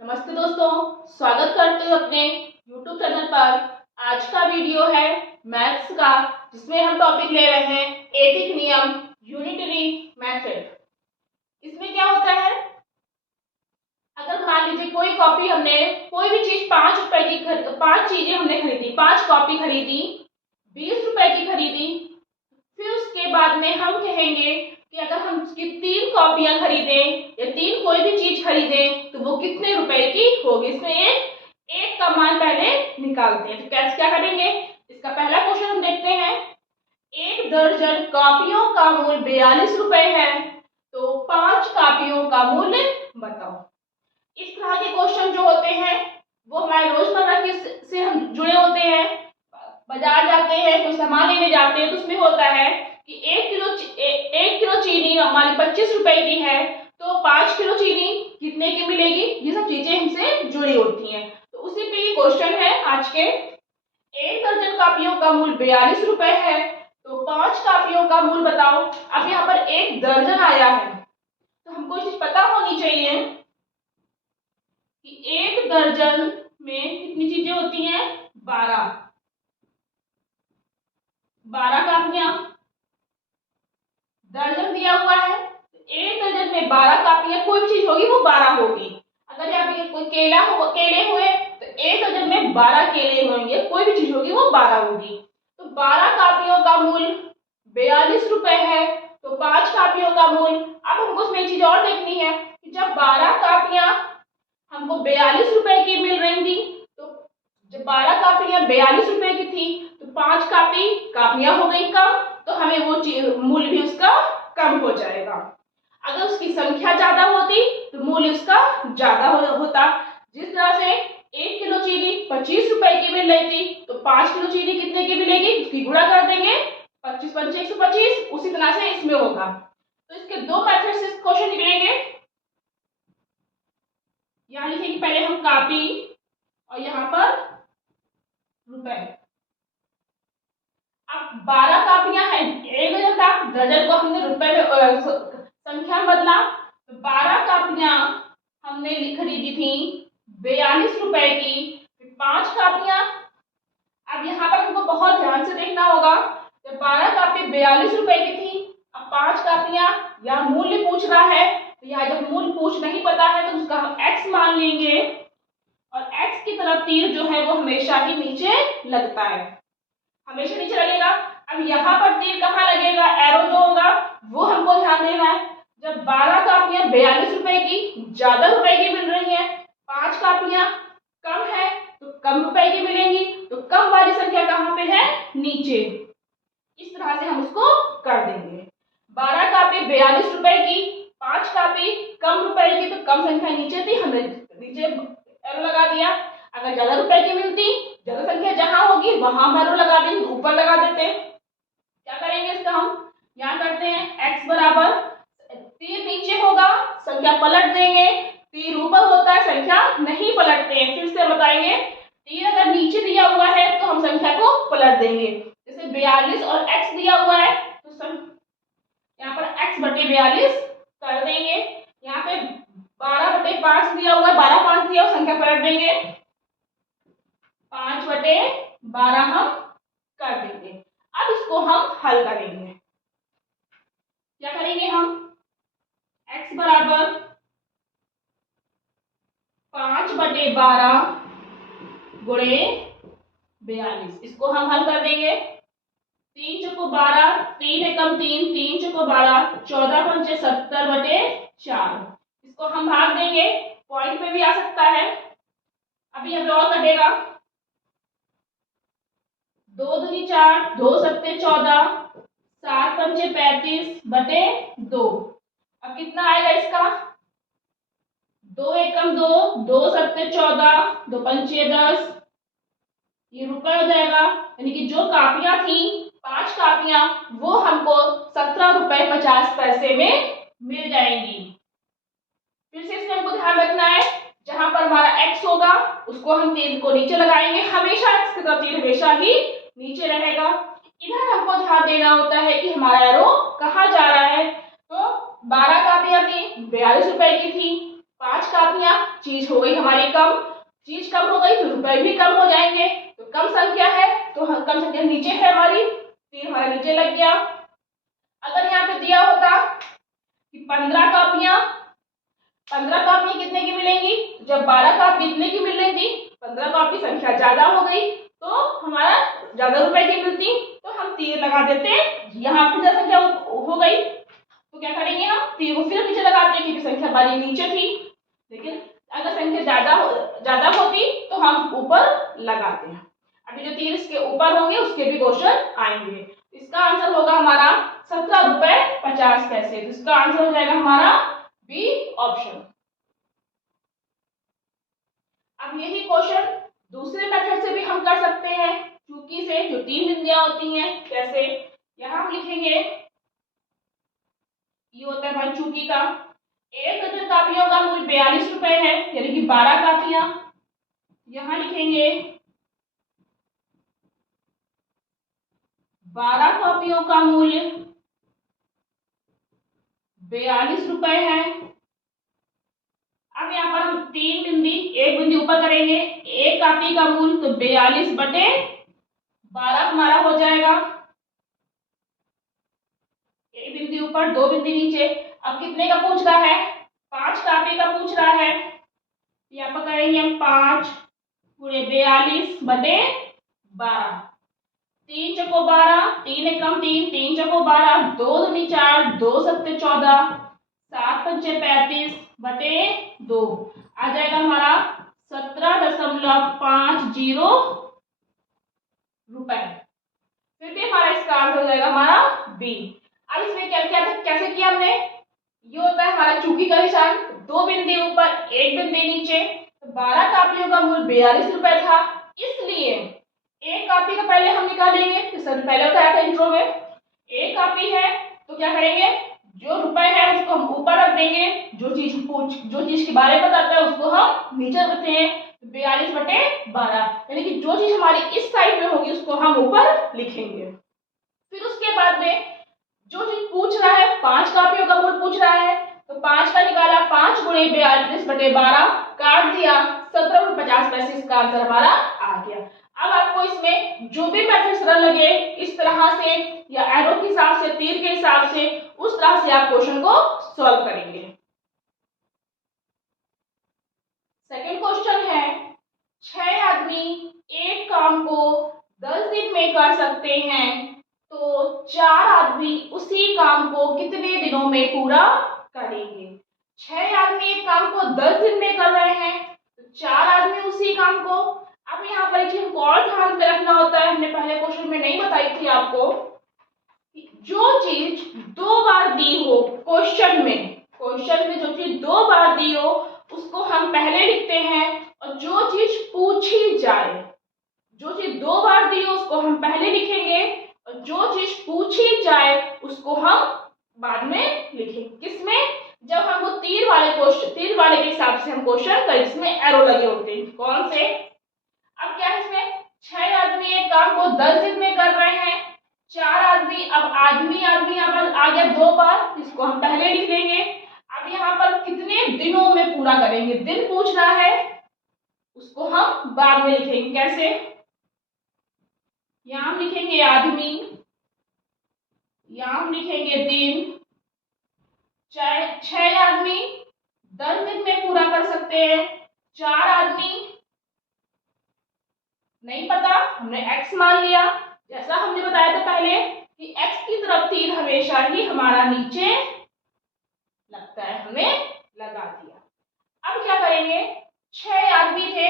नमस्ते दोस्तों, स्वागत करते हैं अपने YouTube चैनल पर। आज का वीडियो है मैथ्स का, जिसमें हम टॉपिक ले रहे हैं एटिक नियम, यूनिटरी मेथड। इसमें क्या होता है, अगर मान लीजिए कोई कॉपी हमने कोई भी चीज 5 रुपए की 5 चीजें हमने खरीदी, 5 कॉपी खरीदी, 20 रुपए की खरीदी। फिर उसके बाद में हम कहेंगे कि अगर हम उसकी 3 कॉपियां खरीदें या 3 कोई भी चीज खरीदें तो वो कितने रुपए की होगी। इसमें एक का मान पहले निकालते हैं। तो कैसे क्या करेंगे, इसका पहला क्वेश्चन हम देखते हैं। 1 दर्जन कॉपियों का मूल्य 42 रुपए है, तो 5 कॉपियों का मूल्य बताओ। इस तरह के क्वेश्चन जो होते हैं वो हमारे रोजमर्रा के से हम जुड़े होते हैं। बाजार जाते हैं, कोई सामान लेने जाते हैं, तो उसमें होता है कि 1 किलो चीनी हमारी 25 रुपए की है, तो 5 किलो चीनी कितने की मिलेगी। ये सब चीजें हमसे जुड़ी होती हैं। तो उसी पे ये क्वेश्चन है आज के। 1 दर्जन कापियों का मूल्य 42 रुपए है, तो 5 कापियों का मूल्य बताओ। अब यहाँ पर 1 दर्जन आया है, तो हमको ये चीज पता होनी चाहिए कि 1 दर्जन में कितनी चीजें होती हैं, 12 कापियां। दर्जन दिया हुआ है, तो 1 दर्जन में 12 कापियां, कोई भी चीज होगी वो 12 होगी। अगर यहाँ पे कोई केले हुए तो 1 दर्जन में 12 केले होंगे, कोई भी चीज होगी वो 12 होगी। तो 12 कापियों का मूल्य 42 रुपए है, तो 5 कापियों का मूल्य। अब हमको उसमें एक चीज और देखनी है कि जब 12 कापियां हमको 42 रुपए की मिल रही थी, तो जब 12 कापियां 42 रुपए की थी, तो 5 कापियां हो गई कम, तो हमें वो मूल्य भी उसका कम हो जाएगा। अगर उसकी संख्या ज्यादा होती तो मूल्य उसका ज्यादा होता। जिस तरह से 1 किलो चीनी 25 रुपए की मिल रही थी, तो 5 किलो चीनी कितने की मिलेगी, उसकी गुणा कर देंगे, 25 पंचे 125। उसी तरह से इसमें होगा। तो इसके 2 मेथड से क्वेश्चन निकलेंगे। यहाँ लिखेंगे पहले हम कापी और यहाँ पर रुपए। अब 12 कापियां हैं, 1 दर्जन था, दर्जन को हमने रुपए में संख्या बदला, तो 12 कापियां हमने खरीदी थी 42 रुपए की, 5 कापियां। अब यहाँ पर हमको बहुत ध्यान से देखना होगा। जब 12 कापी 42 रुपए की थी, अब 5 कापियां, यहाँ मूल्य पूछ रहा है, तो यहाँ जब मूल्य पूछ नहीं पता है तो उसका हम x मान लेंगे, और x की तरफ तीर जो है वो हमेशा ही नीचे लगता है, हमेशा नीचे लगेगा। अब यहाँ पर तीर कहाँ लगेगा, एरो जो होगा वो हमको ध्यान देना है। जब 12 कापियां 42 रुपए की ज्यादा रुपए की मिल रही है, 5 कापियां कम है तो कम रुपए की मिलेंगी, तो कम वाली संख्या कहाँ पे है, नीचे। इस तरह से हम उसको कर देंगे। 12 कापी 42 रुपए की, 5 कापी कम रुपए की, तो कम संख्या नीचे थी, हमने नीचे एरो लगा दिया। अगर ज्यादा रुपए की मिलती, ज्यादा संख्या जहां होगी वहां एरो लगा देंगे, ऊपर लगा देते। क्या करेंगे इसका हम यहाँ करते हैं, x बराबर तीर नीचे होगा, संख्या पलट देंगे। तीर ऊपर होता है, संख्या नहीं पलटते हैं। फिर से बताएंगे, तीर अगर नीचे दिया हुआ है तो हम संख्या को पलट देंगे। जैसे 42 और x दिया हुआ है, तो यहाँ पर x बटे 42 कर देंगे। यहाँ पे 12 बटे 5 दिया हुआ है, 12 5 दिया हुआ, संख्या पलट देंगे, 5 बटे 12 हम कर देंगे। अब इसको हम हल करेंगे। क्या करेंगे हम, x बराबर 5 बटे 12 गुणे 42, इसको हम हल कर देंगे। 3 चौको 12, 3 एकम 3, 3 चौको 12, 14 पंचे 70 बटे 4। इसको हम भाग देंगे, पॉइंट पे भी आ सकता है। अभी यहाँ पे और कटेगा, 2 दूनी 4, 2 सत्ते 14, 7 पंचे 35 बटे 2। अब कितना आएगा इसका, 2 एकम 2, 2 सत्ते 14, 2 पंचे 10, ये रुपए हो जाएगा। यानी कि जो कापियां थी 5 कापियां, वो हमको 17 रुपए 50 पैसे में मिल जाएंगी। फिर से इसमें हमको ध्यान रखना है, जहां पर हमारा x होगा उसको हम तीर को नीचे लगाएंगे, हमेशा x की तरफ तीर हमेशा ही नीचे रहेगा। इधर हमको ध्यान देना होता है कि हमारा एरो कहाँ जा रहा है। तो 12 कापियां थी, 42 रुपए की थी, 5 कापियां चीज हो गई हमारी कम, चीज कम हो गई तो रुपए भी कम हो जाएंगे। तो कम संख्या है तो हम कम संख्या नीचे है हमारी, तीर हमारा नीचे लग गया। अगर यहाँ पे दिया होता कि 15 कापियां, 15 कापियां कितने की मिलेंगी, जब 12 कापी इतने की मिल रही थी, 15 कापी संख्या ज्यादा हो गई तो हमारा ज्यादा रुपए की मिलती, तो हम तीर लगा देते। यहाँ पे जब संख्या हो गई तो क्या करेंगे, हम तीर को फिर नीचे लगाते हैं क्योंकि संख्या हमारी नीचे थी। लेकिन अगर संख्या ज्यादा होती तो हम ऊपर लगाते हैं। अभी जो तीर इसके ऊपर होंगे उसके भी क्वेश्चन आएंगे। इसका आंसर होगा हमारा 17 रुपए 50 पैसे। तो इसका आंसर हो जाएगा हमारा बी ऑप्शन। अब यही क्वेश्चन दूसरे मेथड से भी हम कर सकते हैं, चूकी से, जो 3 बिंदियां होती हैं। कैसे, यहां हम लिखेंगे, ये होता है हमारी चूकी का, 1 दर्जन कापियों का मूल्य 42 रुपए है, यानी कि 12 कापियां। यहां लिखेंगे 12 कापियों का मूल्य 42 रुपए है। अब यहाँ पर हम 3 बिंदी, एक बिंदी ऊपर करेंगे, एक कापी का मूल्य तो 42/12 हमारा हो जाएगा। एक बिंदी ऊपर, 2 बिंदी नीचे। अब कितने का पूछ रहा है, 5 कापी का पूछ रहा है। यहाँ पर करेंगे हम 5 × 42/12। 3 चौको 12, 3 एकम 3, 3 चौको 12, 2 दूनी 4, 2 सत्ते 14, 7 पंचे 35/2 आ जाएगा हमारा 17.50 रुपए। फिर भी हमारा इसका आंसर हो जाएगा हमारा बी। अब इसमें क्या क्या कैसे किया हमने, ये होता है हमारा चूकी का निशान, 2 बिंदी ऊपर, 1 बिंदी नीचे। तो 12 कापियों का मूल्य 42 रुपए था, इसलिए एक कापी का पहले हम निकालेंगे। तो सर पहले बताया था इंट्रो में, एक कापी है तो क्या करेंगे, जो रुपए है उसको हम ऊपर रख देंगे, जो चीज के बारे में बताता है उसको हम नीचे रखते हैं। 42/12 यानी कि जो चीज हमारी इस साइड में होगी उसको हम ऊपर लिखेंगे। फिर उसके बाद में जो चीज पूछ रहा है, 5 कापियों का मूल्य पूछ रहा है, तो 5 का निकाला, 5 × 42/12 काट दिया, 17.50 पैसे इसका आंसर हमारा आ गया। अब आपको इसमें जो भी मेथड सरल लगे, इस तरह से या एरो के हिसाब से, तीर के हिसाब से, उस तरह से आप क्वेश्चन को सॉल्व करेंगे। सेकंड क्वेश्चन है, 6 आदमी एक काम को 10 दिन में कर सकते हैं, तो 4 आदमी उसी काम को कितने दिनों में पूरा करेंगे। 6 आदमी एक काम को 10 दिन में कर रहे हैं, तो 4 आदमी उसी काम को। अब यहाँ पर एक चीज को और ध्यान में रखना होता है, हमने पहले क्वेश्चन में नहीं बताई थी आपको, जो चीज 2 बार दी हो क्वेश्चन में जो चीज 2 बार दी हो उसको हम पहले लिखते हैं, और जो चीज पूछी जाए, जो चीज 2 बार दी हो उसको हम पहले लिखेंगे, और जो चीज पूछी जाए उसको हम बाद में लिखेंगे। किसमें, जब हम वो तीर वाले के हिसाब से हम क्वेश्चन करें, इसमें एरो लगे होते हैं। कौन से, अब क्या है इसमें, 6 आदमी एक काम को 10 दिन में कर रहे हैं, 4 आदमी, अब आदमी यहाँ पर आ गया 2 बार, इसको हम पहले लिख लेंगे। अब यहाँ पर कितने दिनों में पूरा करेंगे, दिन पूछ रहा है, उसको हम बाद में लिखेंगे। कैसे, यहां हम लिखेंगे आदमी, यहां हम लिखेंगे दिन। 6 आदमी 10 दिन में पूरा कर सकते हैं, 4 आदमी नहीं पता, हमने x मान लिया। जैसा हमने बताया था पहले कि x की तरफ तीर हमेशा ही हमारा नीचे लगता है, हमने लगा दिया। अब क्या करेंगे, 6 आदमी थे,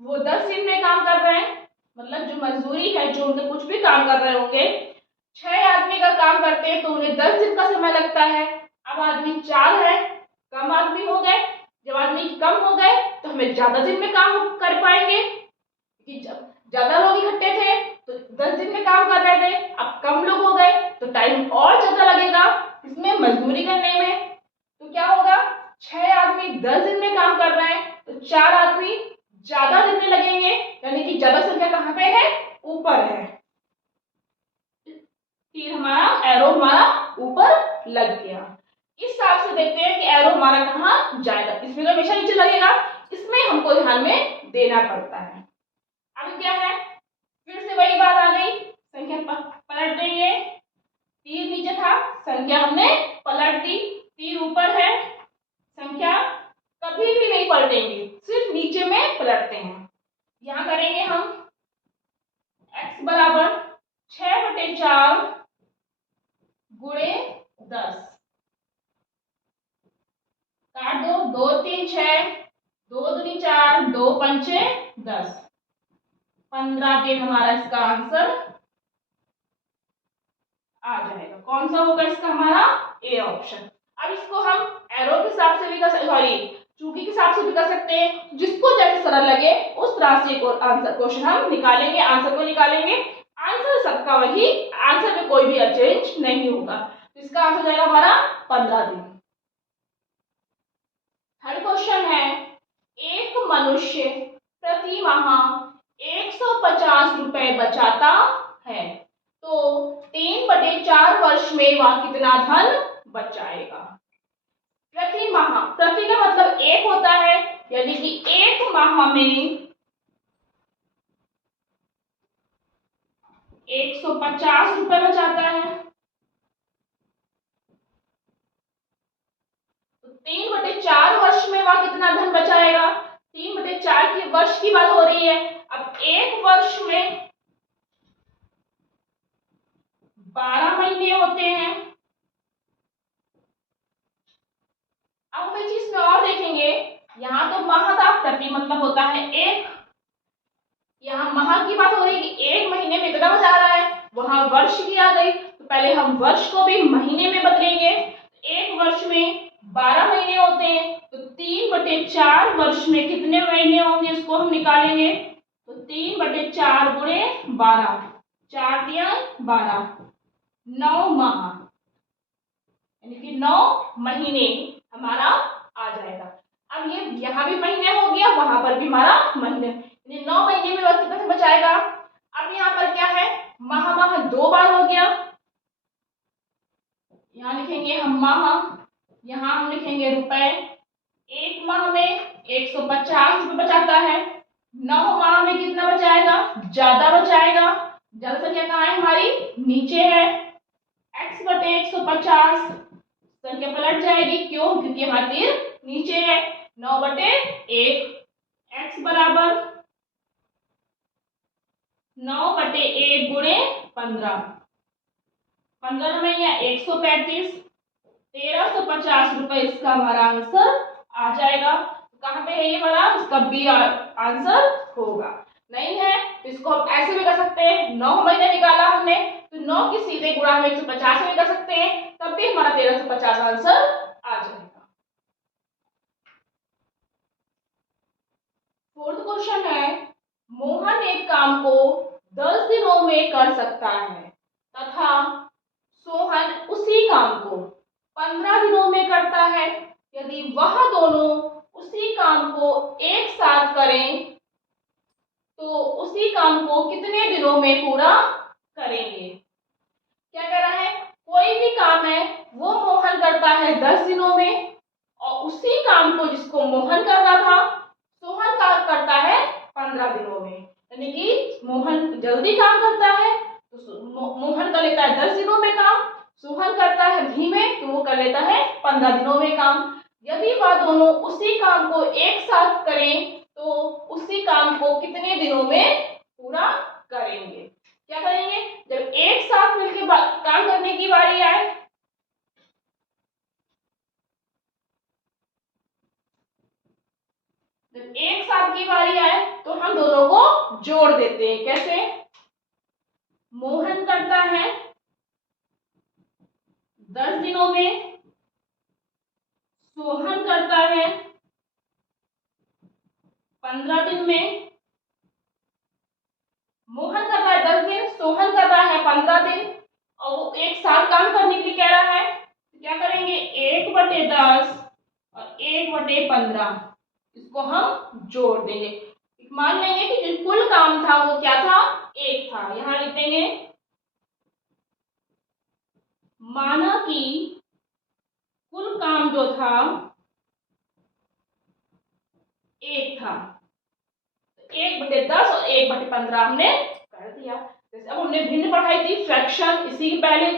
वो 10 दिन में काम कर रहे हैं, मतलब जो मजदूरी है, जो उनके कुछ भी काम कर रहे होंगे, 6 आदमी का काम करते हैं तो उन्हें 10 दिन का समय लगता है। अब आदमी 4 है, कम आदमी हो गए, जब आदमी कम हो गए तो हमें ज्यादा दिन में काम कर पाएंगे, कि जब ज्यादा लोग इकट्ठे थे तो 10 दिन में काम कर रहे थे, अब कम लोग हो गए तो टाइम और ज्यादा लगेगा इसमें मजदूरी करने में। तो क्या होगा, 6 आदमी 10 दिन में काम कर रहे हैं तो 4 आदमी ज्यादा दिन में लगेंगे, यानी कि ज्यादा संख्या कहाँ पे है, ऊपर है। तीर हमारा, एरो हमारा ऊपर लग गया। इस हिसाब से देखते हैं कि एरो हमारा कहाँ जाएगा। इसमें तो हमेशा नीचे लगेगा, हमको ध्यान में देना पड़ता है। अब क्या है, फिर से वही बात आ गई, संख्या पलट देंगे। तीर नीचे था, संख्या हमने पलट दी, तीर ऊपर है, संख्या कभी भी नहीं पलटेंगे, सिर्फ नीचे में पलटते हैं। यहां करेंगे हम x बराबर 6/4 गुणे 10, काट दो, 2 3 6, 2 दूनी 4, 2 पंचे 10, 15 दिन हमारा इसका आंसर आ जाएगा। कौन सा होगा इसका हमारा? A option. अब इसको हम एरो के हिसाब से भी सॉरी चूकी के हिसाब से भी कर सकते हैं, जिसको जैसे सरल लगे उस तरह से आंसर क्वेश्चन हम निकालेंगे, आंसर को निकालेंगे। आंसर सबका वही, आंसर में कोई भी चेंज नहीं होगा। तो इसका आंसर जाएगा हमारा 15 दिन। थर्ड क्वेश्चन है, एक मनुष्य प्रति माह 150 रुपए बचाता है, तो 3/4 वर्ष में वह कितना धन बचाएगा? प्रति माह, प्रति का मतलब एक होता है, यानी कि एक माह में 150 रुपए बचाता है, तो 3/4 वर्ष में वह कितना धन बचाएगा? 3/4 की वर्ष की बात हो रही है। अब एक वर्ष में 12 महीने होते हैं। अब हम चीज में और देखेंगे, यहाँ तो माह था, प्रति मतलब होता है एक, यहाँ माह की बात हो रही है कि एक महीने में कितना बचा रहा है, वहां वर्ष की आ गई, तो पहले हम वर्ष को भी महीने में बदलेंगे। एक वर्ष में 12 महीने होते हैं, तो 3/4 वर्ष में कितने महीने होंगे इसको हम निकालेंगे, तो 3/4 गुणे 12, 4 दिया 12, 9 माह, यानी कि 9 महीने हमारा आ जाएगा। अब ये यहाँ भी महीने हो गया, वहां पर भी हमारा महीने, यानी 9 महीने में वक्त कितना बचाएगा। अब यहाँ पर क्या है, माह माह 2 बार हो गया, यहाँ लिखेंगे हम माह, यहाँ हम लिखेंगे रुपए। एक माह में 150 रुपए बचाता है, 9 माह में कितना बचाएगा, ज्यादा बचाएगा। ज्यादा संख्या कहाँ है हमारी, नीचे है, x/150, संख्या पलट जाएगी, क्यों, क्योंकि हमारा तीर नीचे है। 9/1, x बराबर 9/1 गुणे 15, 15 में या 135, 1350 रुपए इसका हमारा आंसर आ जाएगा। कहाँ पे है ये हमारा, इसका बी आंसर होगा। नहीं है तो इसको हम ऐसे भी कर सकते हैं, 9 महीने निकाला हमने, तो 9 की सीधे गुणा हम 150 में कर सकते हैं, तब भी हमारा 1350 आंसर आ जाएगा। फोर्थ क्वेश्चन है, मोहन एक काम को 10 दिनों में कर सकता है तथा सोहन उसी काम को 15 दिनों में करता है। यदि वह दोनों उसी काम को एक साथ करें तो उसी काम को कितने दिनों में पूरा करेंगे? क्या कह रहा है, कोई भी काम है वो मोहन करता है 10 दिनों में, और उसी काम को जिसको मोहन कर रहा था सोहन का करता है 15 दिनों में। यानी कि मोहन जल्दी काम करता है तो मोहन कर लेता है 10 दिनों में काम, सोहन करता है धीमे तो वो कर लेता है 15 दिनों में काम। यदि वह दोनों उसी काम को एक साथ करें तो उसी काम को कितने दिनों में पूरा करेंगे? क्या करेंगे, जब एक साथ मिलकर काम करने की बारी आए, जब एक साथ की बारी आए तो हम दोनों को जोड़ देते हैं। कैसे, मोहन करता है 10 दिनों में, सोहन करता है 15 दिन में। मोहन कर रहा है 10 दिन, सोहन कर रहा है 15 दिन, और वो एक साथ काम करने के लिए कह रहा है, तो क्या करेंगे, 1/10 और 1/15 इसको हम जोड़ देंगे। मान लेंगे कि जो कुल काम था वो क्या था, एक था। यहां लिख देंगे, माना कि कुल काम जो था 1 था, 1/10 और 1/15 हमने कर दिया। जैसे अब हमने भिन्न पढ़ाई थी, फ्रैक्शन, इसी की पहले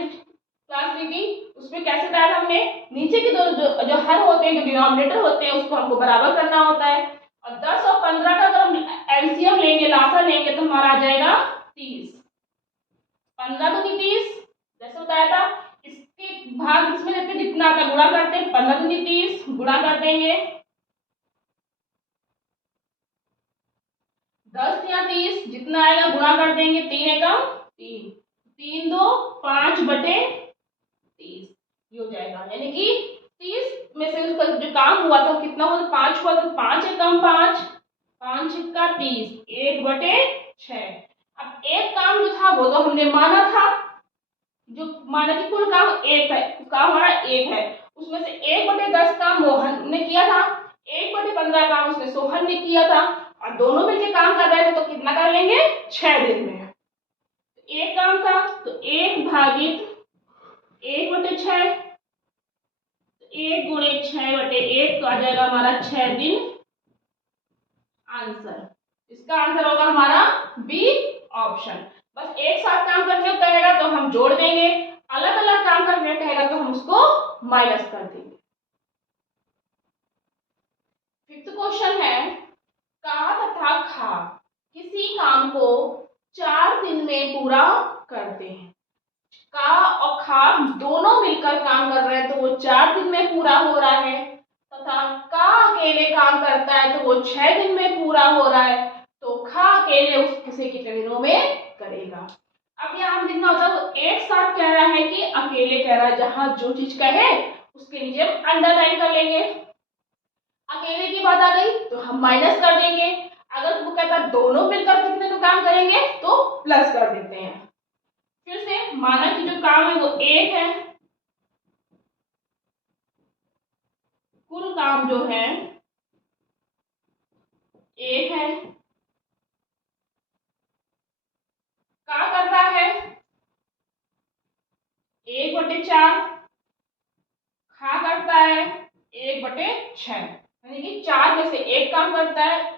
क्लास ली थी, उसमें कैसे बताया था हमने, नीचे के जो हर होते हैं, जो डिनोमिनेटर होते हैं, उसको हमको बराबर करना होता है। और 10 और 15 का अगर हम एलसीएम लेंगे, लासा लेंगे, तो हमारा आ जाएगा 30। 15 दूनी 30, जैसे बताया था, इसके भाग इसमें देते जितना आता गुणा करते हैं, 15 दूनी 30, गुणा कर देंगे, 10 या 30 जितना आएगा गुणा कर देंगे, 3 एकम 3, 3 2 5/30 ये हो जाएगा। यानी कि 30 में से उसका जो काम हुआ था कितना हुआ, 5 हुआ, तो 5 एकम 5, 5 एक्का 30, 1/6। अब एक काम जो था वो तो हमने माना था, जो माना कि कुल काम 1 है, काम हमारा 1 है, उसमें से 1/10 काम मोहन ने किया था, 1/15 काम उसने सोहन ने किया था, और दोनों मिलकर काम कर रहे थे, तो कितना कर लेंगे, 6 दिन में। एक काम था तो 1 भागित 1/6, 1 गुणे 6/1 तो आ जाएगा हमारा 6 दिन आंसर। इसका आंसर होगा हमारा बी ऑप्शन। बस एक साथ काम करने को कहेगा तो हम जोड़ देंगे, अलग अलग काम करने को कहेगा तो हम उसको माइनस कर देंगे। फिफ्थ क्वेश्चन है, का तथा खा किसी काम को 4 दिन में पूरा करते हैं। का और खा दोनों मिलकर काम कर रहे हैं तो वो 4 दिन में पूरा हो रहा है, तथा का अकेले काम करता है तो वो 6 दिन में पूरा हो रहा है, तो खा अकेले उसे कितने दिनों में करेगा। अब यहाँ देखना होता है, तो एक साथ कह रहा है कि अकेले कह रहा है, जहां जो चीज कहे उसके नीचे हम अंडरलाइन कर लेंगे। अकेले की बात आ गई तो हम माइनस कर देंगे, अगर वो कहता है दोनों मिलकर कितने तो काम करेंगे तो प्लस कर देते हैं। फिर से माना कि जो काम है वो 1 है, कुल काम जो है 1 है, का कर रहा है 1/4, खा करता है 1/6, यानी कि 4 में से 1 काम करता है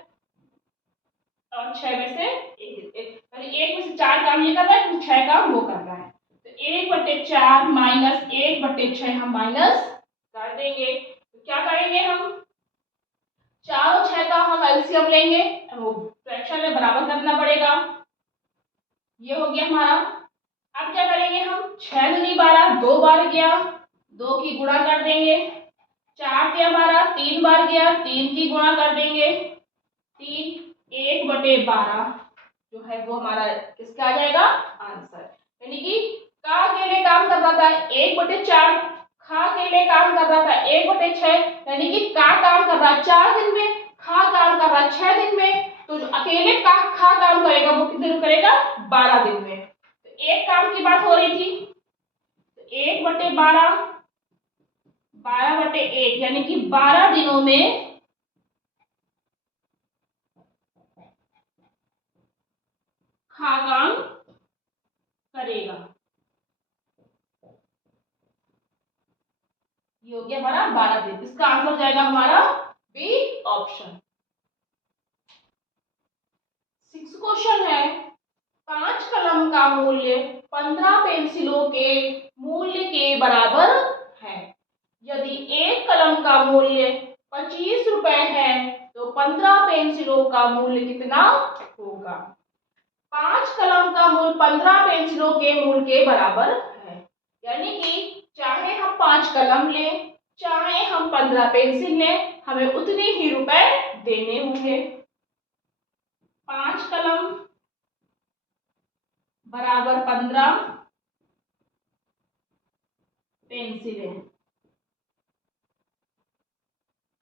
और 6 में से 1 यानी 1 में से 4 काम ये कर रहा है, 6 काम वो कर रहा है, तो 1/4 माइनस 1/6 हम माइनस कर देंगे। तो क्या करेंगे हम, 4 और 6 का हम एलसीएम लेंगे, वो फ्रैक्शन में बराबर करना पड़ेगा, ये हो गया हमारा। अब क्या करेंगे हम, 6 दूनी 12, 2 बार गया, 2 की गुणा कर देंगे, 4 के हमारा 3 बार गया, 3 की गुणा कर देंगे, 3 1/12 जो है वो हमारा किसका आ जाएगा आंसर। यानी कि का अकेले काम कर रहा था 1/4, खा अकेले काम कर रहा था 1/6, यानी कि का काम कर रहा है 4 दिन में, खा काम कर रहा है 6 दिन में, तो जो अकेले का खा काम करेगा वो कितने दिन करेगा, 12 दिन में। तो एक काम की बात हो रही थी, 1/12, 12/1 यानी कि 12 दिनों में खा काम करेगा। ये हो गया हमारा 12 दिन, इसका आंसर हो जाएगा हमारा बी ऑप्शन। 6 क्वेश्चन है, 5 कलम का मूल्य 15 पेंसिलों के मूल्य के बराबर है। यदि एक कलम का मूल्य 25 रुपए है तो 15 पेंसिलों का मूल्य कितना होगा। 5 कलम का मूल्य 15 पेंसिलों के मूल्य के बराबर है, यानी कि चाहे हम 5 कलम लें, चाहे हम 15 पेंसिल लें, हमें उतने ही रुपए देने होंगे। 5 कलम बराबर 15 पेंसिलें।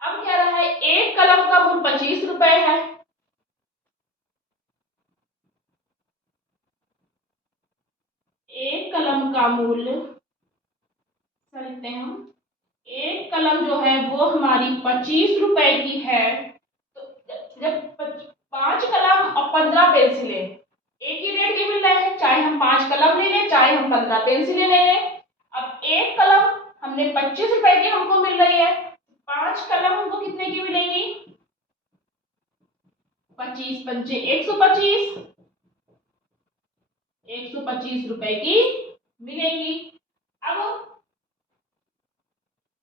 अब कह रहा है एक कलम का मूल्य 25 रुपए है, एक कलम का मूल्य लिखते हैं हम, एक कलम जो है वो हमारी 25 रुपए की है। तो जब 5 कलम और 15 पेंसिलें एक ही रेट की मिल रहे हैं, चाहे हम 5 कलम ले लें, चाहे हम 15 पेंसिलें ले लें। अब एक कलम हमने 25 रुपए की हमको मिल रही है, 5 कलम हमको कितने की मिलेगी, 25 पंचे 125, 125 रुपए की मिलेंगी। अब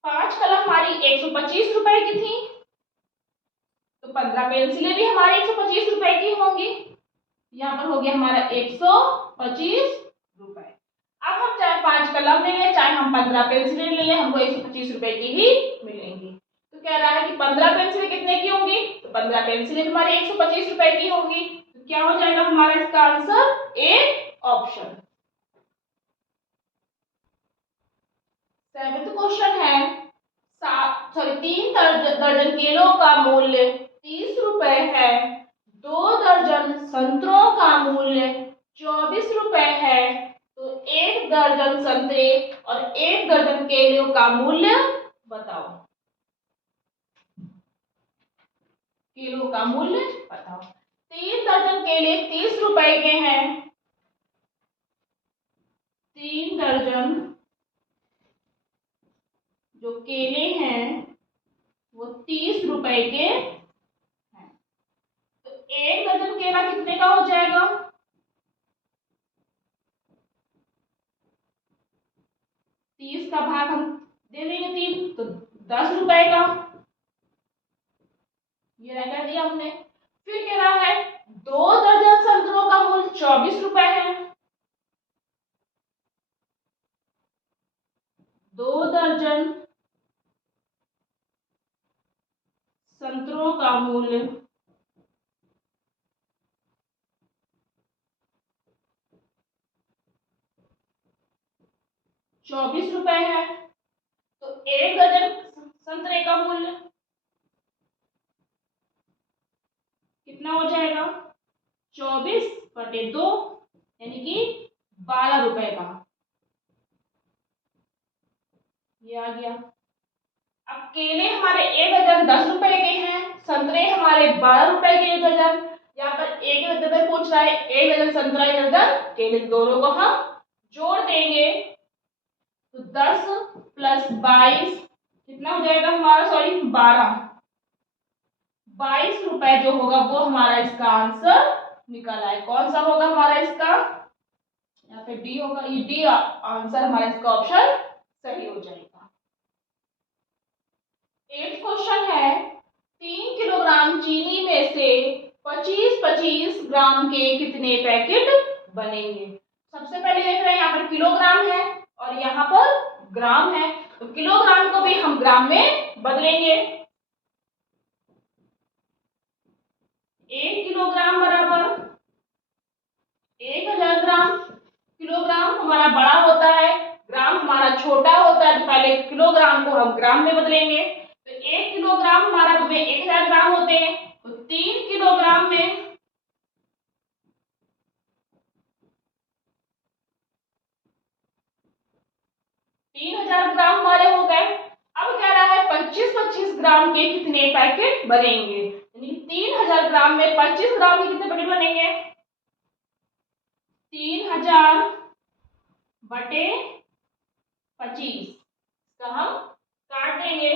5 कलम हमारी 125 रुपए की थी, तो 15 पेंसिलें भी हमारी 125 रुपए की होंगी। यहाँ पर हो गया हमारा 125 रुपए। अब हम चाहे 5 कलम ले लें, चाहे हम 15 पेंसिलें ले लें, हमको 125 रुपए की ही मिलेंगी। तो कह रहा है कि 15 पेंसिलें कितने की होंगी, तो 15 पेंसिलें हमारी 125 रुपए की होंगी। तो क्या हो जाएगा हमारा इसका answer, A option. 7th question है, 3 दर्जन केलों का मूल्य 30 रुपए है, 2 दर्जन संतरों का मूल्य 24 रुपए है, तो 1 दर्जन संतरे और 1 दर्जन केलों का मूल्य बताओ। केलों का मूल्य बताओ। 3 दर्जन केले 30 रुपए के हैं, 3 दर्जन जो केले हैं वो 30 रुपए के हैं, तो 1 दर्जन केला कितने का हो जाएगा, 30 का भाग हम दे देंगे 3, तो 10 रुपए का, ये रह दिया हमने। फिर कह रहा है 2 दर्जन संतरों का मूल्य 24 रुपए है, 2 दर्जन संतरों का मूल्य 24 रुपए है, तो 1 दर्जन संतरे का मूल्य कितना हो जाएगा, 24/2 यानी कि 12 रुपए का, ये आ गया। अब केले हमारे 1 दर्जन 10 रुपए के हैं, संतरे हमारे 12 रुपए के 1 दर्जन। यहाँ पर एक दर्जन पूछ रहा है, 1 दर्जन संतरा 1 दर्जन केले, दोनों को हम जोड़ देंगे, तो 10 + 22 कितना हो जाएगा हमारा, 12, 22 रुपए जो होगा वो हमारा इसका आंसर निकल आए। कौन सा होगा हमारा इसका, यहाँ पे डी होगा, ये डी आंसर हमारा इसका ऑप्शन सही हो जाएगा। 8th क्वेश्चन है, 3 किलोग्राम चीनी में से 25-25 ग्राम के कितने पैकेट बनेंगे। सबसे पहले देख रहे हैं यहाँ पर किलोग्राम है और यहाँ पर ग्राम है, तो किलोग्राम को भी हम ग्राम में बदलेंगे। 1 किलोग्राम बराबर 1000 ग्राम। किलोग्राम हमारा बड़ा होता है, ग्राम हमारा छोटा होता है, तो पहले किलोग्राम को हम ग्राम में बदलेंगे। तो 1 किलोग्राम हमारा में 1000 ग्राम होते हैं, तो 3 किलोग्राम में 3000 ग्राम हमारे हो गए। अब कह रहा है 25-25 ग्राम के कितने पैकेट बनेंगे, यानी 3000 ग्राम में 25 ग्राम के कितने पैकेट बनेंगे, 3000/25 तो हम काट देंगे,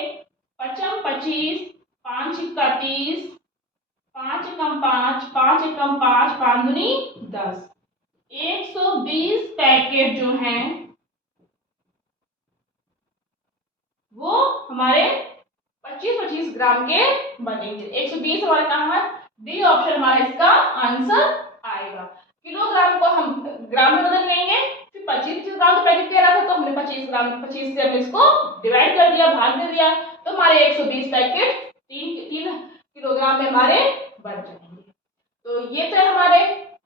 5 25, 5 × 30, 5 × 5, 5 × 5, 5 दूनी 10, 120 पैकेट जो हैं वो हमारे 25-25 ग्राम के बनेंगे। 120 हमारा कहाँ है, डी ऑप्शन हमारा इसका आंसर आएगा। किलोग्राम को हम ग्राम में बदल लेंगे, फिर 25 ग्राम का पैकेट कह रहा था, तो हमने 25 ग्राम 25 से हमने इसको डिवाइड कर दिया, भाग दे दिया, तो हमारे 120 पैकेट 3 किलोग्राम में हमारे बन जाएंगे। तो ये थे हमारे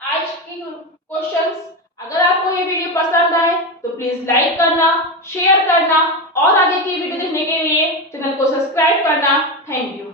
आज की क्वेश्चंस। अगर आपको ये वीडियो पसंद आए तो प्लीज लाइक करना, शेयर करना और आगे की वीडियो देखने के लिए चैनल को सब्सक्राइब करना। Thank you.